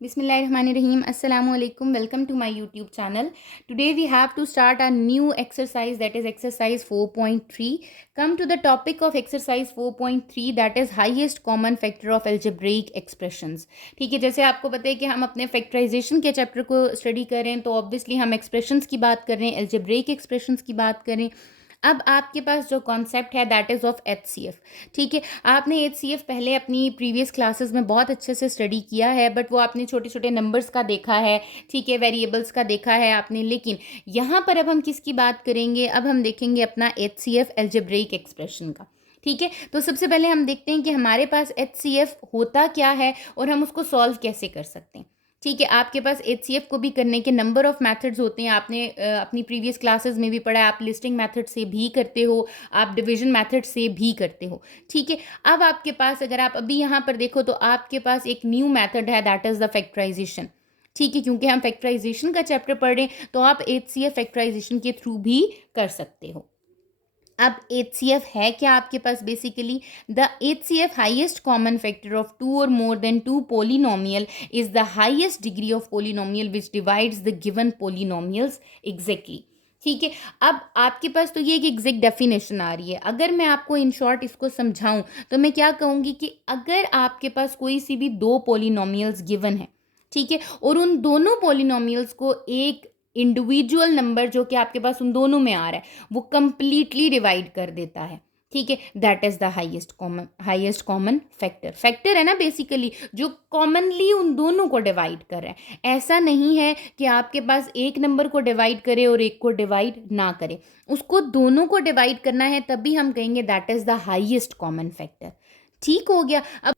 Bismillahirrahmanirrahim. Assalamu alaikum. Welcome to my YouTube channel. Today we have to start a new exercise, that is exercise 4.3. Come to the topic of exercise 4.3, that is highest common factor of algebraic expressions. ठीक है, जैसे आपको पता है कि हम अपने factorisation के चैप्टर को स्टडी करें तो ऑब्वियसली हम एक्सप्रेशंस की बात कर रहे हैं, algebraic एक्सप्रेशंस की बात करें। अब आपके पास जो कॉन्सेप्ट है दैट इज़ ऑफ HCF। ठीक है, आपने HCF पहले अपनी प्रीवियस क्लासेस में बहुत अच्छे से स्टडी किया है, बट वो आपने छोटे छोटे नंबर्स का देखा है, ठीक है, वेरिएबल्स का देखा है आपने। लेकिन यहाँ पर अब हम किसकी बात करेंगे? अब हम देखेंगे अपना HCF एल्जेब्रिक एक्सप्रेशन का। ठीक है, तो सबसे पहले हम देखते हैं कि हमारे पास HCF होता क्या है और हम उसको सॉल्व कैसे कर सकते हैं। ठीक है, आपके पास HCF को भी करने के नंबर ऑफ मेथड्स होते हैं। आपने अपनी प्रीवियस क्लासेस में भी पढ़ा है, आप लिस्टिंग मेथड से भी करते हो, आप डिवीजन मेथड से भी करते हो। ठीक है, अब आपके पास अगर आप अभी यहाँ पर देखो तो आपके पास एक न्यू मेथड है, दैट इज़ द फैक्टराइजेशन। ठीक है, क्योंकि हम फैक्टराइजेशन का चैप्टर पढ़ रहे हैं तो आप HCF फैक्टराइजेशन के थ्रू भी कर सकते हो। अब HCF है क्या आपके पास? Basically the HCF highest common factor of two और more than two polynomial is the highest degree of polynomial which divides the given polynomials exactly. ठीक है, अब आपके पास तो ये एक एग्जैक्ट डेफिनेशन आ रही है। अगर मैं आपको इन शॉर्ट इसको समझाऊं तो मैं क्या कहूँगी कि अगर आपके पास कोई सी भी दो पोलिनोमियल्स गिवन है, ठीक है, और उन दोनों पोलिनोमियल्स को एक इंडिविजुअल नंबर जो कि आपके पास उन दोनों में आ रहा है वो कंप्लीटली डिवाइड कर देता है, ठीक है, that is the highest common factor है ना, बेसिकली जो कॉमनली उन दोनों को डिवाइड कर रहा है। ऐसा नहीं है कि आपके पास एक नंबर को डिवाइड करे और एक को डिवाइड ना करे, उसको दोनों को डिवाइड करना है, तभी हम कहेंगे that is the highest common factor. ठीक हो गया। अब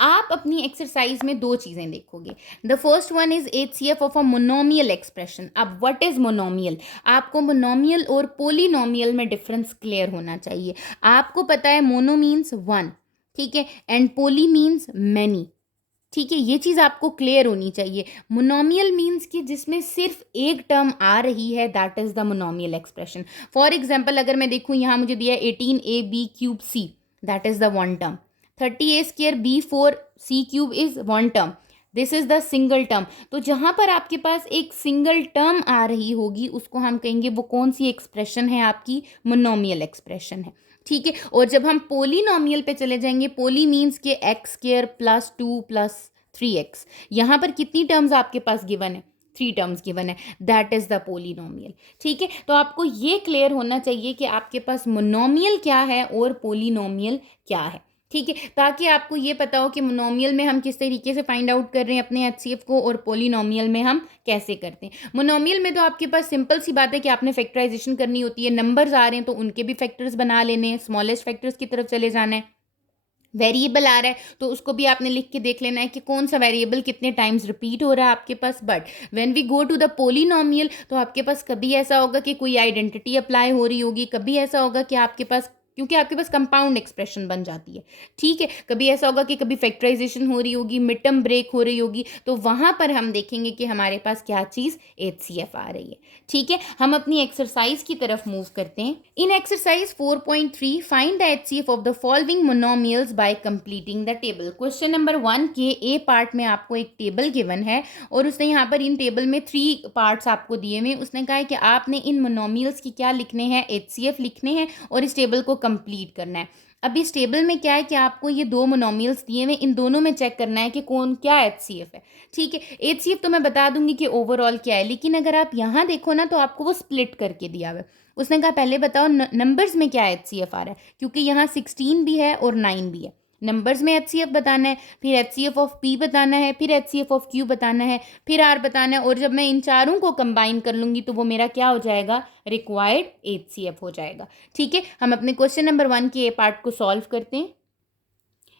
आप अपनी एक्सरसाइज में दो चीज़ें देखोगे। The first one is HCF of a monomial expression. अब व्हाट इज मोनोमियल? आपको मोनोमियल और पोलिनोमियल में डिफरेंस क्लियर होना चाहिए। आपको पता है मोनो मीन्स वन, ठीक है, एंड पोली मीन्स मैनी। ठीक है, ये चीज़ आपको क्लियर होनी चाहिए। मोनोमियल मीन्स कि जिसमें सिर्फ एक टर्म आ रही है, that is the monomial expression. For example अगर मैं देखूँ, यहाँ मुझे दिया है 18AB cube C, that is the one term. 30A square B4C cube is one term, this is the single term. तो जहां पर आपके पास एक सिंगल टर्म आ रही होगी उसको हम कहेंगे वो कौन सी एक्सप्रेशन है? आपकी मोनोमियल एक्सप्रेशन है। ठीक है, और जब हम पोलिनोमियल पे चले जाएंगे, पोली मीन्स के x² प्लस 2 प्लस 3x, यहाँ पर कितनी टर्म्स आपके पास गिवन है? 3 टर्म्स गिवन है, दैट इज द पोलिनोमियल। ठीक है, तो आपको ये क्लियर होना चाहिए कि आपके पास मोनोमियल क्या है और पोलिनोमियल क्या है। ठीक है, ताकि आपको ये पता हो कि मोनोमियल में हम किस तरीके से फाइंड आउट कर रहे हैं अपने HCF को और पोलिनोमियल में हम कैसे करते हैं। मोनोमियल में तो आपके पास सिंपल सी बात है कि आपने फैक्टराइजेशन करनी होती है, नंबर्स आ रहे हैं तो उनके भी फैक्टर्स बना लेने हैं, स्मॉलेस्ट फैक्टर्स की तरफ चले जाना है। वेरिएबल आ रहा है तो उसको भी आपने लिख के देख लेना है कि कौन सा वेरिएबल कितने टाइम्स रिपीट हो रहा है आपके पास। But when we go to the polynomial तो आपके पास कभी ऐसा होगा कि कोई आइडेंटिटी अप्लाई हो रही होगी, कभी ऐसा होगा कि आपके पास, क्योंकि आपके पास कंपाउंड एक्सप्रेशन बन जाती है। ठीक है, कभी ऐसा होगा कि कभी फैक्टराइजेशन हो रही होगी, मिड टर्म ब्रेक हो रही होगी, तो वहां पर हम देखेंगे कि हमारे पास क्या चीज़ HCF आ रही है। ठीक है, हम अपनी एक्सरसाइज की तरफ मूव करते हैं। In exercise 4.3 find the HCF of the following monomials by completing the table. Question number 1 के ए पार्ट में आपको एक टेबल गिवन है और उसने यहाँ पर इन टेबल में 3 पार्ट्स आपको दिए हुए। उसने कहा है कि आपने इन मोनोमियल्स की क्या लिखने हैं? HCF लिखने हैं और इस टेबल को कंप्लीट करना है। अब इस टेबल में क्या है कि आपको ये दो मोनोमियल्स दिए हुए, इन दोनों में चेक करना है कि कौन क्या HCF है। ठीक है, HCF तो मैं बता दूंगी कि ओवरऑल क्या है, लेकिन अगर आप यहाँ देखो ना तो आपको वो स्प्लिट करके दिया हुआ है। उसने कहा पहले बताओ नंबर्स में क्या HCF आ रहा है, क्योंकि यहाँ 16 भी है और 9 भी है। नंबर्स में HCF बताना है, फिर HCF ऑफ P बताना है, फिर HCF ऑफ Q बताना है, फिर R बताना है, और जब मैं इन चारों को कंबाइन कर लूँगी तो वो मेरा क्या हो जाएगा? रिक्वायर्ड HCF हो जाएगा। ठीक है, हम अपने क्वेश्चन नंबर 1 के ए पार्ट को सॉल्व करते हैं।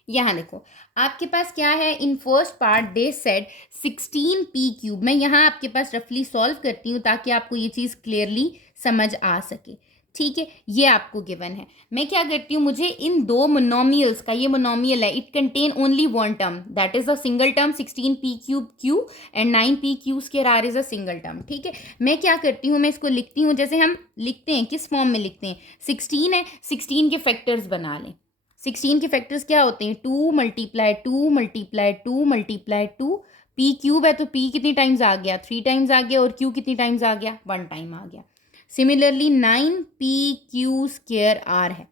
यहाँ देखो आपके पास क्या है, in first part they said 16p cube. मैं यहाँ आपके पास रफली सॉल्व करती हूँ ताकि आपको ये चीज़ क्लियरली समझ आ सके। ठीक है, ये आपको गिवन है। मैं क्या करती हूँ, मुझे इन दो मोनोमियल्स का, ये मोनोमियल है, it contain only one term, that is a single term 16p cube q and 9p Q square r is a single term. ठीक है, मैं क्या करती हूँ, मैं इसको लिखती हूँ जैसे हम लिखते हैं, किस फॉर्म में लिखते हैं? 16 है, 16 के फैक्टर्स बना लें। 16 के फैक्टर्स क्या होते हैं? 2 × 2 × 2 × 2 + 2 पी क्यूब है तो पी कितनी टाइम्स आ गया, 3 टाइम्स आ गया, और क्यू कितनी टाइम्स आ गया, 1 टाइम आ गया। सिमिलरली 9p² आर है,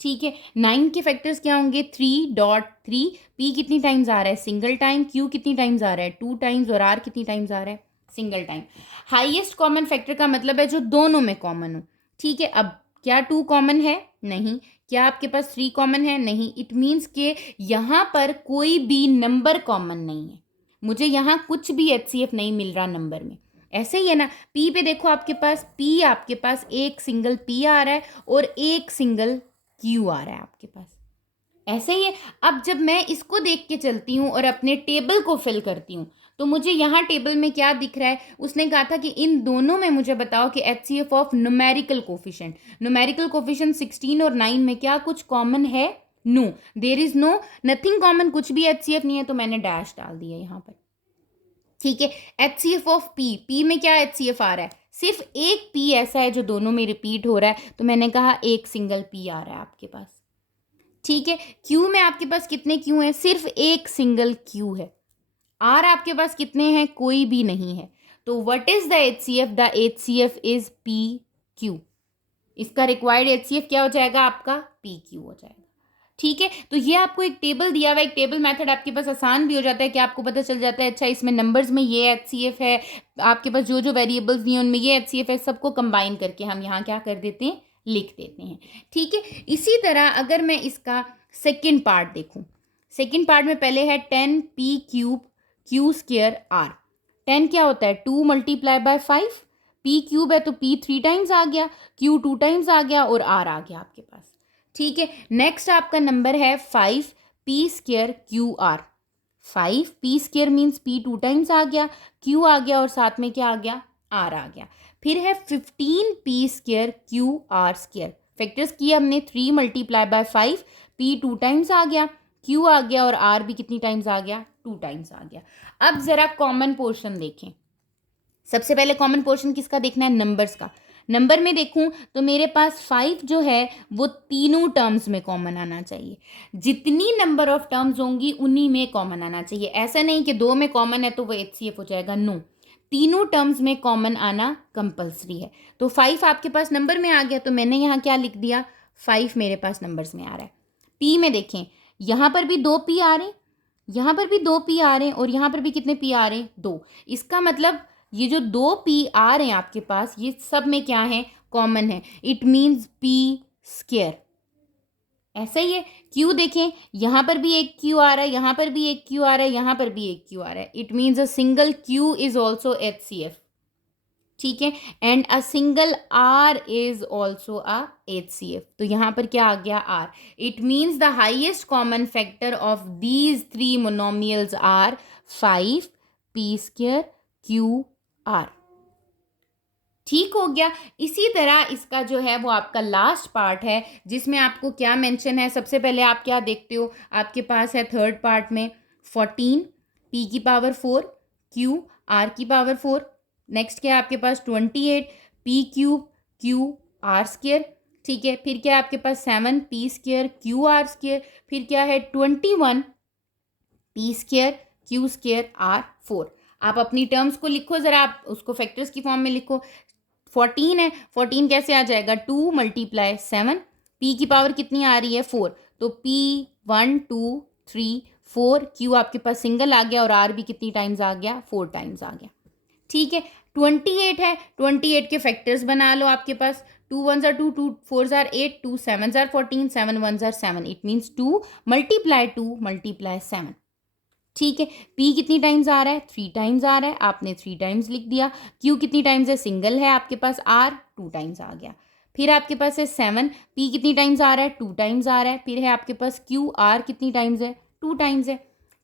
ठीक है। 9 के फैक्टर्स क्या होंगे, 3.3। पी कितनी टाइम्स आ रहा है, सिंगल टाइम। क्यू कितनी टाइम्स आ रहा है, 2 टाइम्स। और आर कितनी टाइम्स आ रहा है, single time. Highest common factor का मतलब है जो दोनों में कॉमन हो, ठीक है। अब क्या 2 कॉमन है, नहीं। क्या आपके पास 3 कॉमन है, नहीं। इट मीन्स के यहाँ पर कोई भी नंबर कॉमन नहीं है, मुझे यहाँ कुछ भी HCF नहीं मिल रहा नंबर में। ऐसे ही है ना, पी पे देखो, आपके पास एक सिंगल पी आ रहा है और एक सिंगल क्यू आ रहा है आपके पास। ऐसे ही है। अब जब मैं इसको देख के चलती हूँ और अपने टेबल को फिल करती हूँ, तो मुझे यहाँ टेबल में क्या दिख रहा है, उसने कहा था कि इन दोनों में मुझे बताओ कि HCF of numerical coefficient. Numerical coefficient 16 और 9 में क्या कुछ कॉमन है, no, there is no, nothing common, कुछ भी HCF नहीं है, तो मैंने डैश डाल दिया यहाँ पर, ठीक है। HCF ऑफ पी में क्या HCF आ रहा है, सिर्फ एक पी ऐसा है जो दोनों में रिपीट हो रहा है, तो मैंने कहा एक सिंगल पी आ रहा है आपके पास, ठीक है। क्यू में आपके पास कितने क्यू हैं, सिर्फ एक सिंगल क्यू है। आर आपके पास कितने हैं, कोई भी नहीं है। तो what is the HCF, the HCF is P Q. इसका रिक्वायर्ड HCF क्या हो जाएगा आपका, पी क्यू हो जाएगा, ठीक है। तो ये आपको एक टेबल दिया हुआ है, एक टेबल मेथड आपके पास आसान भी हो जाता है कि आपको पता चल जाता है अच्छा इसमें नंबर्स में ये HCF है, आपके पास जो जो वेरिएबल्स दिए उनमें ये HCF है, सबको कंबाइन करके हम यहाँ क्या कर देते हैं, लिख देते हैं, ठीक है। इसी तरह अगर मैं इसका सेकेंड पार्ट देखूँ, सेकेंड पार्ट में पहले है 10p³ q² r। 10 क्या होता है, 2 मल्टीप्लाई बाय 5। पी क्यूब है तो पी 3 टाइम्स आ गया, क्यू 2 टाइम्स आ गया, और आर आ गया आपके पास, ठीक है। नेक्स्ट आपका नंबर है 5p² r। 5p² means p 2 times आ गया, q आ गया, और साथ में क्या आ गया, r आ गया। फिर है 15p² r²। फैक्टर्स किया हमने, 3 मल्टीप्लाई बाय 5, p 2 टाइम्स आ गया, q आ गया, और r भी कितनी टाइम्स आ गया, 2 टाइम्स आ गया। अब जरा कॉमन पोर्शन देखें। सबसे पहले कॉमन पोर्शन किसका देखना है, नंबर्स का। नंबर में देखूं तो मेरे पास 5 जो है वो तीनों टर्म्स में कॉमन आना चाहिए। जितनी नंबर ऑफ टर्म्स होंगी उन्हीं में कॉमन आना चाहिए। ऐसा नहीं कि 2 में कॉमन है तो वो HCF हो जाएगा, नो, तीनों टर्म्स में कॉमन आना कंपलसरी है। तो 5 आपके पास नंबर में आ गया, तो मैंने यहाँ क्या लिख दिया, 5 मेरे पास नंबर्स में आ रहा है। पी में देखें, यहाँ पर भी 2 पी आ रहे हैं, यहाँ पर भी 2 पी आ रहे हैं, और यहाँ पर भी कितने पी आ रहे हैं, 2। इसका मतलब ये जो 2 पी आ रहे हैं आपके पास, ये सब में क्या है, कॉमन है। It means p²। ऐसा ही है। क्यू देखें, यहाँ पर भी एक क्यू आ रहा है, यहाँ पर भी एक क्यू आ रहा है, यहाँ पर भी एक क्यू आ रहा है। It means a single q is also HCF, ठीक है। And a single r is also a HCF। तो यहाँ पर क्या आ गया, r. It means the highest common factor of these 3 monomials are 5p² QR। ठीक हो गया। इसी तरह इसका जो है वो आपका लास्ट पार्ट है, जिसमें आपको क्या मेंशन है, सबसे पहले आप क्या देखते हो, आपके पास है थर्ड पार्ट में 14 p⁴ q r⁴। नेक्स्ट क्या है आपके पास 28 p³ q r², ठीक है। फिर क्या है आपके पास 7 p² q r²। फिर क्या है 21 p² q² r⁴। आप अपनी टर्म्स को लिखो ज़रा, आप उसको फैक्टर्स की फॉर्म में लिखो। 14 है, 14 कैसे आ जाएगा, 2 मल्टीप्लाई 7। पी की पावर कितनी आ रही है, 4, तो p 1 2 3 4, q आपके पास सिंगल आ गया, और r भी कितनी टाइम्स आ गया, 4 टाइम्स आ गया, ठीक है। 28 है, 28 के फैक्टर्स बना लो आपके पास। 2 1 2 2 4 8 2 7 14 7 1 7। इट मीन्स 2 मल्टीप्लाई 2 मल्टीप्लाई 7, ठीक है। P कितनी टाइम्स आ रहा है, 3 टाइम्स आ रहा है, आपने 3 टाइम्स लिख दिया। Q कितनी टाइम्स है, सिंगल है आपके पास, R 2 टाइम्स आ गया। फिर आपके पास है 7, P कितनी टाइम्स आ रहा है, 2 टाइम्स आ रहा है। फिर है आपके पास Q, R कितनी टाइम्स है, 2 टाइम्स है।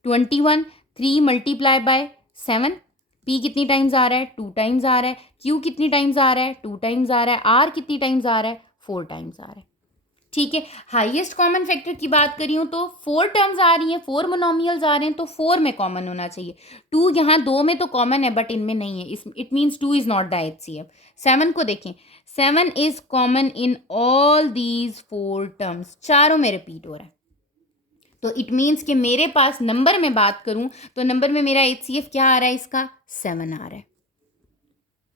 21 3 मल्टीप्लाई बाय 7, P कितनी टाइम्स आ रहा है, 2 टाइम्स आ रहा है। Q कितनी टाइम्स आ रहा है, 2 टाइम्स आ रहा है। R कितनी टाइम्स आ रहा है, 4 टाइम्स आ रहा है, ठीक है। हाईएस्ट कॉमन फैक्टर की बात करी हूँ तो 4 टर्म्स आ रही हैं, 4 मोनोमियल्स आ रहे हैं, तो 4 में कॉमन होना चाहिए। 2 यहाँ 2 में तो कॉमन है बट इनमें नहीं है, it means 2 is not the HCF। 7 को देखें, 7 is common in all these 4 terms, चारों में रिपीट हो रहा है। तो इट मीन्स कि मेरे पास नंबर में बात करूं तो नंबर में मेरा HCF क्या आ रहा है, इसका 7 आ रहा है।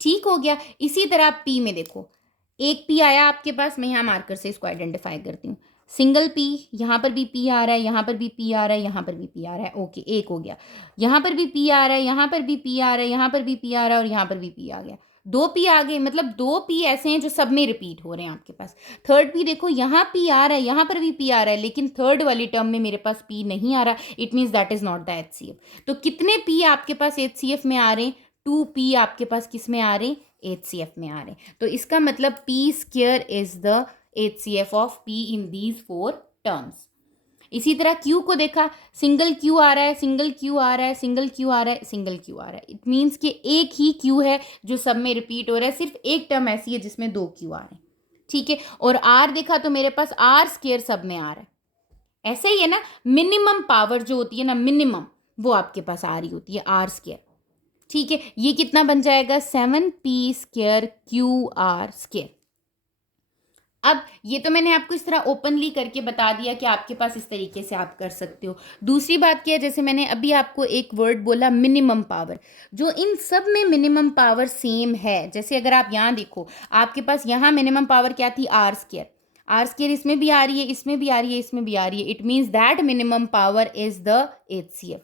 ठीक हो गया। इसी तरह पी में देखो, एक पी आया आपके पास, मैं यहाँ मार्कर से इसको आइडेंटिफाई करती हूँ। सिंगल पी, यहाँ पर भी पी आ रहा है, यहाँ पर भी पी आ रहा है, यहाँ पर भी पी आ रहा है। ओके, एक हो गया। यहाँ पर भी पी आ रहा है, यहाँ पर भी पी आ रहा है, यहाँ पर भी पी आ रहा है और यहाँ पर भी पी आ गया। दो पी आ गए, मतलब दो पी ऐसे हैं जो सब में रिपीट हो रहे हैं आपके पास। थर्ड पी देखो, यहाँ पी आ रहा है, यहाँ पर भी पी आ रहा है, लेकिन थर्ड वाली टर्म में मेरे पास पी नहीं आ रहा। It means that is not the HCF। तो कितने पी आपके पास HCF में आ रहे हैं? 2p आपके पास किस में आ रहे हैं? HCF में आ रहे हैं। तो इसका मतलब p square is the HCF of p in these 4 terms. इसी तरह q को देखा, सिंगल q आ रहा है, सिंगल q आ रहा है, सिंगल q आ रहा है, सिंगल q आ रहा है। इट मीन्स कि एक ही q है जो सब में रिपीट हो रहा है, सिर्फ एक टर्म ऐसी है जिसमें 2 q आ रहे हैं। ठीक है। और r देखा तो मेरे पास r स्क्वायर सब में आ रहा है। ऐसे ही है ना, मिनिमम पावर जो होती है ना, मिनिमम, वो आपके पास आ रही होती है r स्क्वायर। ठीक है, ये कितना बन जाएगा? 7p square QR square. अब ये तो मैंने आपको इस तरह ओपनली करके बता दिया कि आपके पास इस तरीके से आप कर सकते हो। दूसरी बात क्या है, जैसे मैंने अभी आपको एक वर्ड बोला मिनिमम पावर, जो इन सब में मिनिमम पावर सेम है। जैसे अगर आप यहाँ देखो, आपके पास यहाँ मिनिमम पावर क्या थी? R square. R स्क्वायर इसमें भी आ रही है, इसमें भी आ रही है, इसमें भी आ रही है। It means that minimum power is the HCF।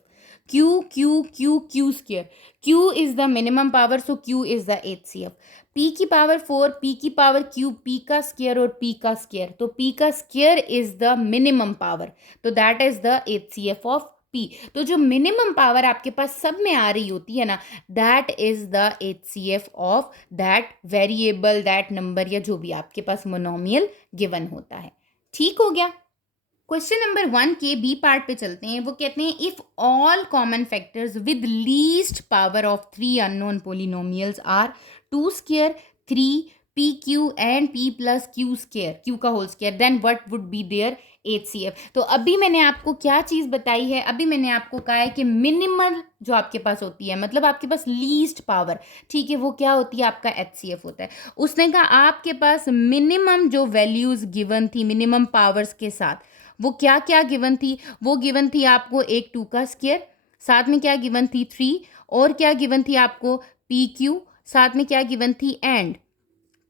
Q Q Q Q square, Q is the minimum power, so Q is the HCF। P की पावर 4, P की पावर Q, P का स्क्वायर और P का square, तो P का square is the minimum power, तो that is the HCF of P। तो जो मिनिमम पावर आपके पास सब में आ रही होती है ना, that is the HCF of that variable, that number, या जो भी आपके पास मोनोमियल गिवन होता है। ठीक हो गया। क्वेश्चन नंबर 1 के बी पार्ट पे चलते हैं। वो कहते हैं if all common factors with least power of 3 unknown polynomials are 2 square 3 p q and p plus q square, q का whole square, then what would be their HCF। तो अभी मैंने आपको क्या चीज़ बताई है? अभी मैंने आपको कहा है कि मिनिमल जो आपके पास होती है, मतलब आपके पास लीस्ट पावर, ठीक है, वो क्या होती है? आपका HCF होता है। उसने कहा आपके पास मिनिमम जो वैल्यूज गिवन थी मिनिमम पावर्स के साथ, वो क्या क्या गिवन थी? वो गिवन थी आपको एक 2 का स्क्वायर, साथ में क्या गिवन थी? 3, और क्या गिवन थी आपको? पी क्यू, साथ में क्या गिवन थी? एंड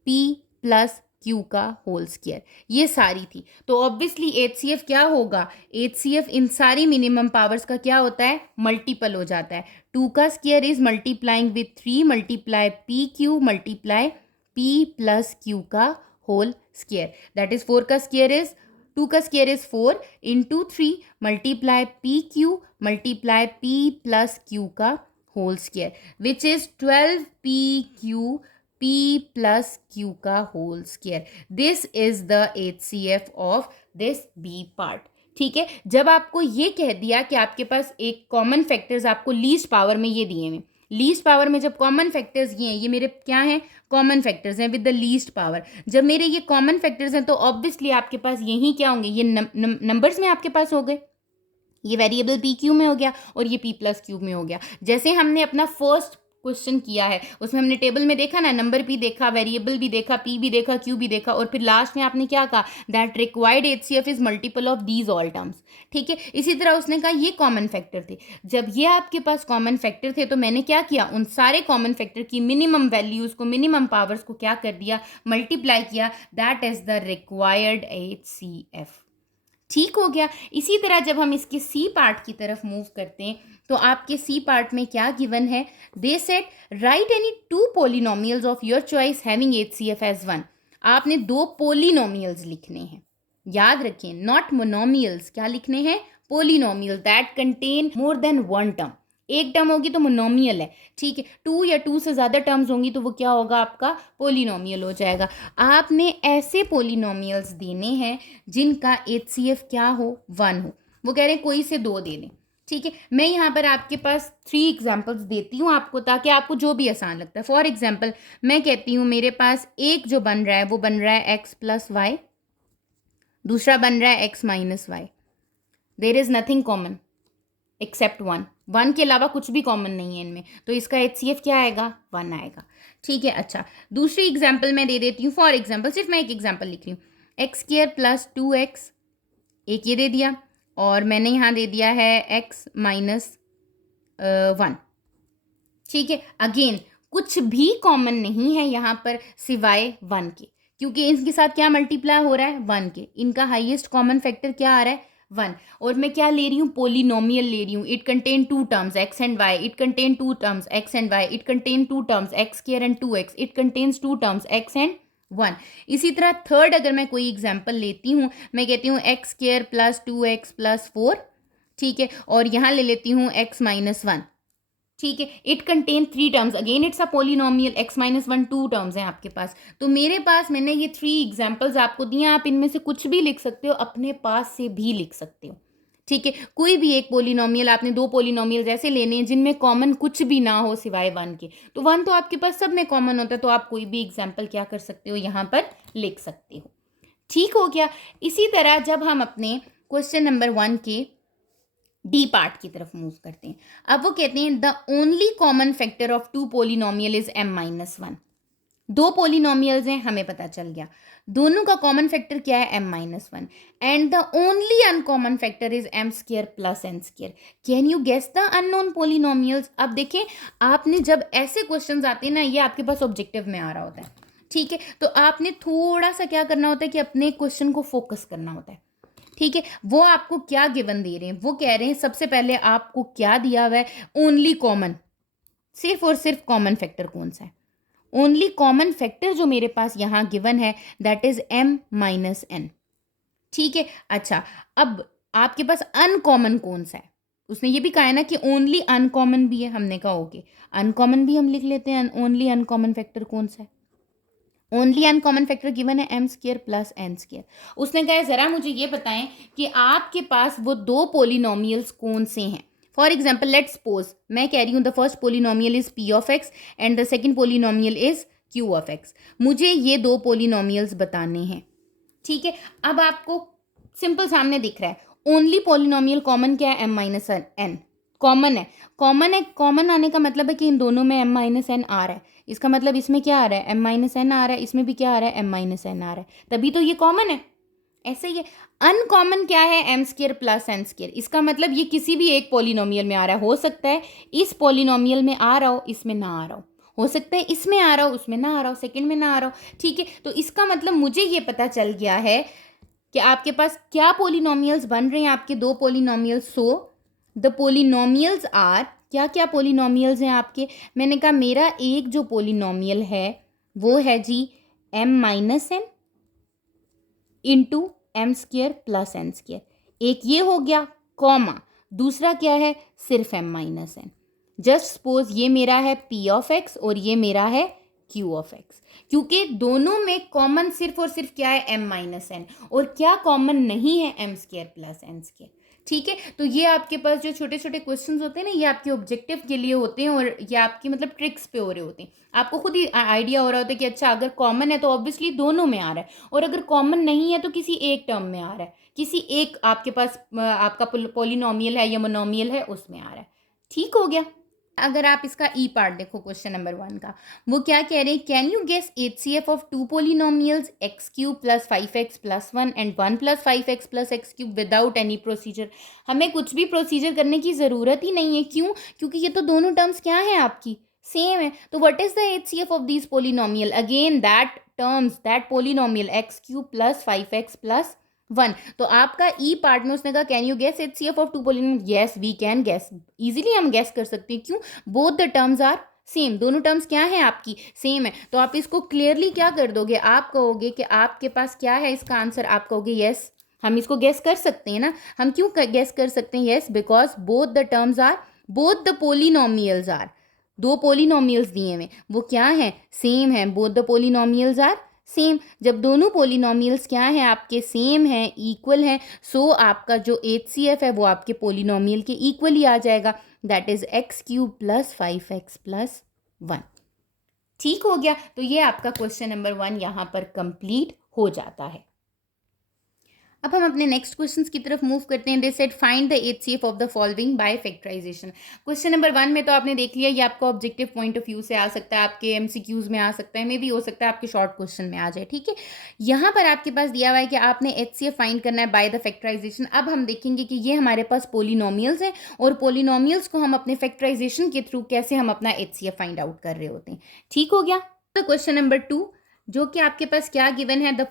पी प्लस क्यू का होल स्क्वायर। ये सारी थी। तो ऑब्वियसली HCF क्या होगा? HCF इन सारी मिनिमम पावर्स का क्या होता है? मल्टीपल हो जाता है। 2 का square is multiplying with 3 multiply p q multiply p plus q का होल स्क्वायर, दैट इज 4 का स्क्वायर इज 2 का square is 4 into 3 multiply p q multiply p plus q का whole square, which is 12p q p plus q का whole square. This is the HCF of this b part. ठीक है, जब आपको ये कह दिया कि आपके पास एक कॉमन फैक्टर्स आपको लीस्ट पावर में ये दिए हैं, लीस्ट पावर में जब कॉमन फैक्टर्स ये मेरे क्या हैं? कॉमन फैक्टर्स हैं विद द लीस्ट पावर। जब मेरे ये कॉमन फैक्टर्स हैं तो ऑब्वियसली आपके पास यही क्या होंगे? ये नंबर्स में आपके पास हो गए। ये वेरिएबल पी क्यू में हो गया और ये पी प्लस क्यू में हो गया। जैसे हमने अपना फर्स्ट क्वेश्चन किया है उसमें हमने टेबल में देखा ना, नंबर भी देखा, वेरिएबल भी देखा, पी भी देखा, क्यू भी देखा, और फिर लास्ट में आपने क्या कहा? That required HCF is multiple of these all terms. ठीक है, इसी तरह उसने कहा ये कॉमन फैक्टर थे। जब ये आपके पास कॉमन फैक्टर थे तो मैंने क्या किया? उन सारे कॉमन फैक्टर की मिनिमम वैल्यूज को, मिनिमम पावर्स को क्या कर दिया? मल्टीप्लाई किया। That is the required HCF। ठीक हो गया। इसी तरह जब हम इसके सी पार्ट की तरफ मूव करते हैं तो आपके सी पार्ट में क्या गिवन है? They said write any 2 polynomials of your choice having HCF as 1। आपने 2 पोलिनोमियल्स लिखने हैं, याद रखें, नॉट मोनोमियल्स। क्या लिखने हैं? Polynomial that contain more than 1 term. एक टर्म होगी तो मोनोमियल है, ठीक है। 2 या 2 से ज़्यादा टर्म्स होंगी तो वो क्या होगा? आपका पोलिनोमियल हो जाएगा। आपने ऐसे पोलिनोमियल्स देने हैं जिनका HCF क्या हो? 1 हो। वो कह रहे हैं कोई से 2 दे दें, ठीक है। मैं यहाँ पर आपके पास 3 एग्जाम्पल्स देती हूँ आपको, ताकि आपको जो भी आसान लगता है। फॉर एग्जाम्पल मैं कहती हूँ मेरे पास एक जो बन रहा है वो बन रहा है x प्लस वाई, दूसरा बन रहा है x minus y. There is nothing common except 1 के अलावा कुछ भी कॉमन नहीं है इनमें, तो इसका HCF क्या आएगा? 1 आएगा, ठीक है। अच्छा, दूसरी एग्जाम्पल मैं दे देती हूँ। फॉर एग्जाम्पल सिर्फ मैं एक एग्जाम्पल लिख रही हूँ, x स्क्वायर प्लस 2x, एक ये दे दिया, और मैंने यहाँ दे दिया है x माइनस 1। ठीक है, अगेन कुछ भी कॉमन नहीं है यहाँ पर सिवाय 1 के, क्योंकि इनके साथ क्या मल्टीप्लाई हो रहा है 1 के, इनका हाईएस्ट कॉमन फैक्टर क्या आ रहा है 1। और मैं क्या ले रही हूँ, पोलिनोमियल ले रही हूँ। It contain two terms x and y, it contain two terms x and y, it contain two terms x square and 2x, it contains two terms x and 1। इसी तरह थर्ड अगर मैं कोई एग्जाम्पल लेती हूँ, मैं कहती हूँ x square plus 2x plus 4, ठीक है, और यहाँ ले लेती हूँ x माइनस 1। ठीक है, it contain 3 terms, again it's a polynomial, x minus 1 2 terms हैं आपके पास। तो मेरे पास मैंने ये 3 एग्जाम्पल्स आपको दिए, आप इनमें से कुछ भी लिख सकते हो, अपने पास से भी लिख सकते हो। ठीक है, कोई भी एक पोलिनोमियल, आपने 2 पोलिनोमियल ऐसे लेने हैं जिनमें कॉमन कुछ भी ना हो सिवाय 1 के, तो 1 तो आपके पास सब में कॉमन होता है, तो आप कोई भी एग्जाम्पल क्या कर सकते हो, यहाँ पर लिख सकते हो। ठीक हो गया। इसी तरह जब हम अपने क्वेश्चन नंबर 1 के डी पार्ट की तरफ मूव करते हैं, अब वो कहते हैं the only common factor of 2 polynomial is m minus 1। 2 polynomials हैं, हमें पता चल गया, दोनों का कॉमन फैक्टर क्या है m minus 1, and the only uncommon factor is m square plus n square. Can you guess the unknown polynomials. अब देखें, आपने जब ऐसे क्वेश्चंस आते हैं ना, ये आपके पास ऑब्जेक्टिव में आ रहा होता है, ठीक है, तो आपने थोड़ा सा क्या करना होता है कि अपने क्वेश्चन को फोकस करना होता है। ठीक है, वो आपको क्या गिवन दे रहे हैं, वो कह रहे हैं सबसे पहले आपको क्या दिया हुआ है, ओनली कॉमन, सिर्फ और सिर्फ कॉमन फैक्टर कौन सा है। ओनली कॉमन फैक्टर जो मेरे पास यहाँ गिवन है that is m minus n। ठीक है, अच्छा, अब आपके पास अनकॉमन कौन सा है, उसने ये भी कहा है ना कि ओनली अनकॉमन भी है, हमने कहा ओके अनकॉमन भी हम लिख लेते हैं, ओनली अनकॉमन फैक्टर कौन सा है, ओनली अनकॉमन फैक्टर गिवन है m square plus n square. उसने कहा ज़रा मुझे ये बताएं कि आपके पास वो 2 पोलिनोमियल्स कौन से हैं। फॉर एग्जाम्पल लेट्स सपोज मैं कह रही हूँ the first polynomial is p of x and the second polynomial is q of x। मुझे ये 2 पोलिनोमियल्स बताने हैं। ठीक है, अब आपको सिंपल सामने दिख रहा है ओनली पोलिनोमियल कॉमन क्या है m माइनस n, कॉमन है, कॉमन है, कॉमन आने का मतलब है कि इन दोनों में m माइनस n आ रहा है, इसका मतलब इसमें क्या आ रहा है m माइनस n आ रहा है, इसमें भी क्या आ रहा है m माइनस n आ रहा है, तभी तो ये कॉमन है। ऐसे ही अनकॉमन क्या है m square plus n square, इसका मतलब ये किसी भी एक पोलिनोमियल में आ रहा है, हो सकता है इस पोलिनोमियल में आ रहा हो, इसमें ना आ रहा हो सकता है इसमें आ रहा हो, उसमें ना आ रहा हो, सेकंड में ना आ रहा हो। ठीक है, तो इसका मतलब मुझे ये पता चल गया है कि आपके पास क्या पोलिनोमियल्स बन रहे हैं, आपके 2 polynomials. So the polynomials are, क्या क्या पोलिनोमियल्स हैं आपके, मैंने कहा मेरा एक जो पोलिनोमियल है वो है जी m minus n into m square plus n square, एक ये हो गया, कॉमा दूसरा क्या है सिर्फ m minus n। Just suppose ये मेरा है p ऑफ x और ये मेरा है q ऑफ x, क्योंकि दोनों में कॉमन सिर्फ और सिर्फ क्या है m माइनस n, और क्या कॉमन नहीं है m square plus n square. ठीक है, तो ये आपके पास जो छोटे छोटे क्वेश्चंस होते हैं ना, ये आपके ऑब्जेक्टिव के लिए होते हैं, और ये आपकी मतलब ट्रिक्स पे हो रहे होते हैं, आपको खुद ही आइडिया हो रहा होता है कि अच्छा अगर कॉमन है तो ऑब्वियसली दोनों में आ रहा है, और अगर कॉमन नहीं है तो किसी एक टर्म में आ रहा है, किसी एक आपके पास आपका पोलिनोमियल है या मोनोमियल है उसमें आ रहा है। ठीक हो गया। अगर आप इसका ई पार्ट देखो क्वेश्चन नंबर 1 का, वो क्या कह रहे हैं, can you guess HCF of 2 polynomials x cube plus 5x plus 1 and 1 plus 5x plus x cube without any procedure. हमें कुछ भी प्रोसीजर करने की ज़रूरत ही नहीं है, क्यों, क्योंकि ये तो दोनों टर्म्स क्या हैं आपकी सेम है। तो what is the HCF of this polynomial, again that terms that polynomial x cube plus 5x plus 1। तो आपका ई पार्ट में उसने कहा can you guess HCF of 2 polynomial, yes we can guess, easily हम guess कर सकते हैं, क्यों, both the terms are same, दोनों टर्म्स क्या है आपकी सेम है। तो आप इसको क्लियरली क्या कर दोगे, आप कहोगे कि आपके पास क्या है इसका आंसर, आप कहोगे यस, हम इसको गेस कर सकते हैं ना। हम क्यों गेस कर सकते हैं, yes because both the terms are, both the polynomials are, 2 polynomials दिए हुए वो क्या है सेम है, both the polynomials are same. जब दोनों पोलिनोमियल्स क्या हैं आपके सेम हैं, इक्वल हैं, सो आपका जो HCF है वो आपके पोलिनोमियल के इक्वल ही आ जाएगा, that is x cube plus 5x plus 1। ठीक हो गया। तो ये आपका क्वेश्चन नंबर 1 यहाँ पर कंप्लीट हो जाता है। अब हम अपने नेक्स्ट क्वेश्चंस की तरफ मूव करते हैं। They said find the HCF of the following by factorization. Question number 1 में तो आपने देख लिया, ये आपका ऑब्जेक्टिव पॉइंट ऑफ व्यू से आ सकता है, आपके एमसीक्यूज में आ सकता है, मे भी हो सकता है आपके शॉर्ट क्वेश्चन में आ जाए। ठीक है, यहाँ पर आपके पास दिया हुआ है कि आपने एचसीएफ फाइंड करना है बाय द फैक्टराइजेशन। अब हम देखेंगे कि ये हमारे पास पोलिनोमियल्स हैं और पोलिनोमियल्स को हम अपने फैक्टराइजेशन के थ्रू कैसे हम अपना एचसीएफ फाइंड आउट कर रहे होते हैं। ठीक हो गया। तो क्वेश्चन नंबर 2, जो कि आपके पास क्या गिवन है, the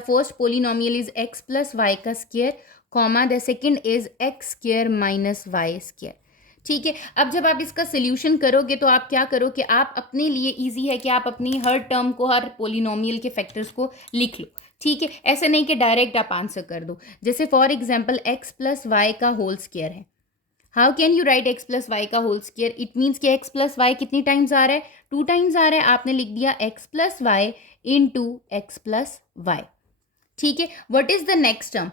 first polynomial is x plus y का square, comma the second is x square minus y square. ठीक है, अब जब आप इसका सोल्यूशन करोगे तो आप क्या करो कि आप अपने लिए इजी है कि आप अपनी हर टर्म को, हर पोलिनोमियल के फैक्टर्स को लिख लो। ठीक है, ऐसे नहीं कि डायरेक्ट आप आंसर कर दो। जैसे for example x plus y का होल स्क्वायर है, how can you write x plus y का होल स्क्वायर? इट मीन्स कि एक्स प्लस वाई कितनी टाइम्स आ रहा है, 2 टाइम्स आ रहा है। आपने लिख दिया x plus y into x plus y. ठीक है, what is the next term?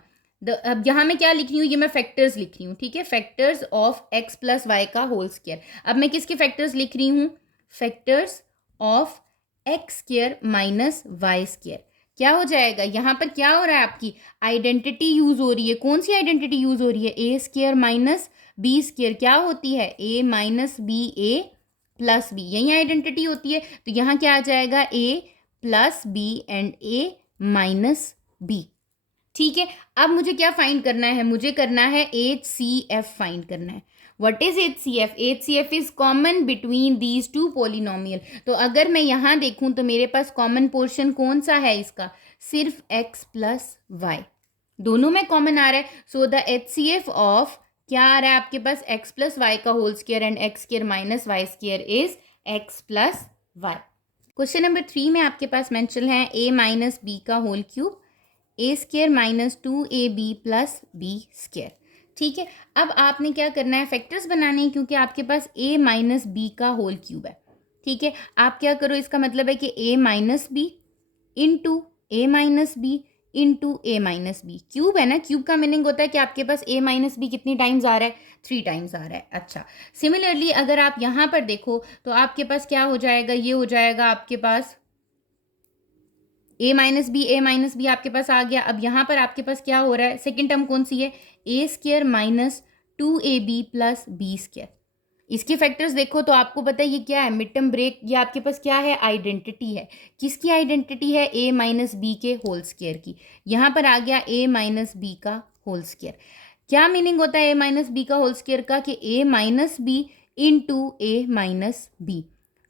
अब यहाँ मैं क्या लिख रही हूँ, ये मैं फैक्टर्स लिख रही हूँ। ठीक है, factors of x plus y का होल स्क्वायर। अब मैं किसके फैक्टर्स लिख रही हूँ? Factors of x square minus y square. क्या हो जाएगा, यहाँ पर क्या हो रहा है, आपकी आइडेंटिटी यूज हो रही है। कौन सी आइडेंटिटी यूज हो रही है? A square minus b square क्या होती है? A minus b a plus b, यही आइडेंटिटी होती है। तो यहाँ क्या आ जाएगा? A plus b and a minus b. ठीक है, अब मुझे क्या फाइंड करना है? मुझे करना है एच सी एफ फाइंड करना है। What is H C F? H C F is common between these two polynomial. तो अगर मैं यहाँ देखूँ तो मेरे पास कॉमन पोर्शन कौन सा है इसका? सिर्फ एक्स प्लस वाई, दोनों में कॉमन आ रहा है। So the H C F of क्या आ रहा है आपके पास? एक्स प्लस वाई का whole square and x square minus y square is x plus y. Question number 3 में आपके पास मेंशन है ए माइनस बी का whole cube, a square minus 2ab plus b square. ठीक है, अब आपने क्या करना है? फैक्टर्स बनाने हैं, क्योंकि आपके पास a माइनस बी का होल क्यूब है। ठीक है, आप क्या करो, इसका मतलब है कि a minus b into a minus b into a minus b. Cube है ना, क्यूब का मीनिंग होता है कि आपके पास a माइनस बी कितनी टाइम्स आ रहा है? 3 टाइम्स आ रहा है। अच्छा, सिमिलरली अगर आप यहाँ पर देखो तो आपके पास क्या हो जाएगा? ये हो जाएगा आपके पास ए माइनस बी आपके पास आ गया। अब यहाँ पर आपके पास क्या हो रहा है? सेकेंड टर्म कौन सी है? A square minus 2ab plus b square. इसके फैक्टर्स देखो तो आपको पता है ये क्या है? Mid term break. ये आपके पास क्या है? आइडेंटिटी है। किसकी आइडेंटिटी है? ए माइनस बी के होल स्क्वायर की। यहाँ पर आ गया ए माइनस बी का होल स्क्वायर। क्या मीनिंग होता है ए माइनस बी का होल स्क्वायर का? कि ए minus b into a minus B.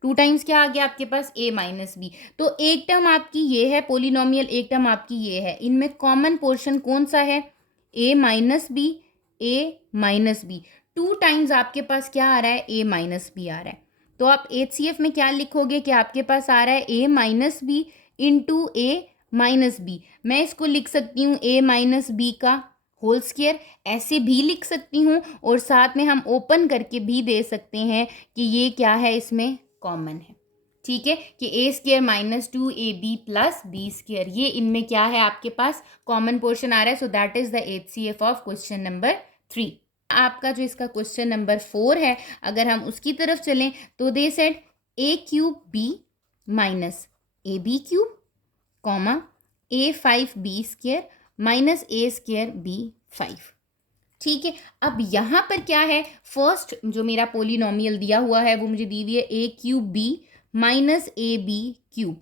2 times क्या आ गया आपके पास? A minus B. तो एक टर्म आपकी ये है पोलिनोमियल, एक टर्म आपकी ये है। इनमें कॉमन पोर्शन कौन सा है? A minus b, A minus B. 2 times आपके पास क्या आ रहा है? ए माइनस बी आ रहा है। तो आप एच सी एफ में क्या लिखोगे कि आपके पास आ रहा है a minus b into a minus B. मैं इसको लिख सकती हूँ ए माइनस बी का होल स्क्वायर, ऐसे भी लिख सकती हूँ, और साथ में हम ओपन करके भी दे सकते हैं कि ये क्या है, इसमें कॉमन है। ठीक है, कि a square minus 2ab plus b square, ये इनमें क्या है आपके पास? कॉमन पोर्शन आ रहा है। So that is the H C F of question number 3। आपका जो इसका क्वेश्चन नंबर 4 है, अगर हम उसकी तरफ चलें तो they said a cube b minus a b cube, comma a5b square minus a square b5। ठीक है, अब यहाँ पर क्या है? फर्स्ट जो मेरा पोलिनोमियल दिया हुआ है वो मुझे दी हुई है a cube b minus a b cube.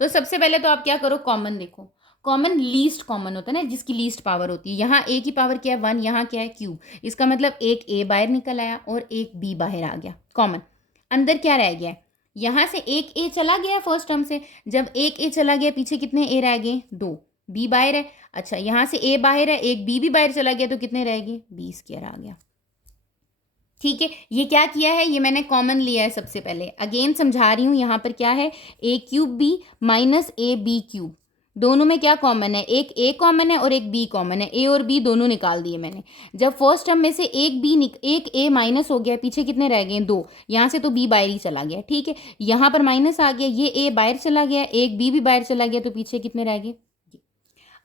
तो सबसे पहले तो आप क्या करो? कॉमन देखो। कॉमन लीस्ट कॉमन होता है ना, जिसकी लीस्ट पावर होती है। यहाँ ए की पावर क्या है? 1, यहाँ क्या है? क्यूब। इसका मतलब एक ए बाहर निकल आया और एक बी बाहर आ गया। कॉमन अंदर क्या रह गया? यहाँ से एक ए चला गया फर्स्ट टर्म से। जब एक ए चला गया, पीछे कितने ए रह गए? 2। बी बाहर है। अच्छा, यहाँ से ए बाहर है, एक बी भी बाहर चला गया, तो कितने रह गए? बी स्क्वायर आ गया। ठीक है, ये क्या किया है? ये मैंने कॉमन लिया है सबसे पहले। अगेन समझा रही हूँ, यहाँ पर क्या है? A cube b minus a b cube. दोनों में क्या कॉमन है? एक ए कॉमन है और एक बी कॉमन है। ए और बी दोनों निकाल दिए मैंने। जब फर्स्ट टर्म में से एक ए माइनस हो गया, पीछे कितने रह गए? 2। यहाँ से तो बी बाहर ही चला गया। ठीक है, यहाँ पर माइनस आ गया, ये ए बाहर चला गया, एक बी भी बाहर चला गया, तो पीछे कितने रह गए?